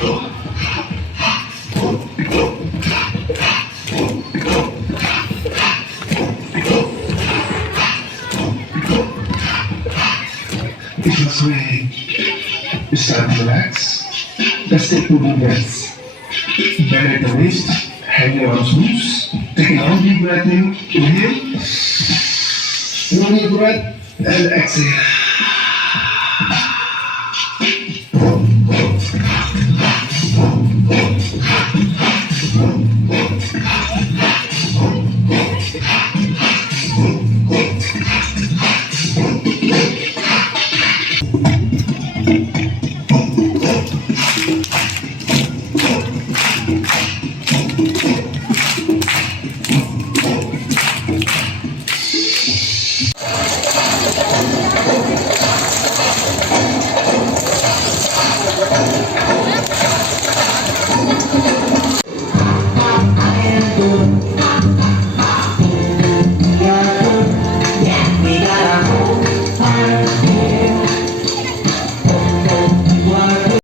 It was great. It's time to relax. Let's take moving breaths. Belly at the waist, hanging on loose. Take a long deep breath in. Inhale. One deep breath and exhale. I am good.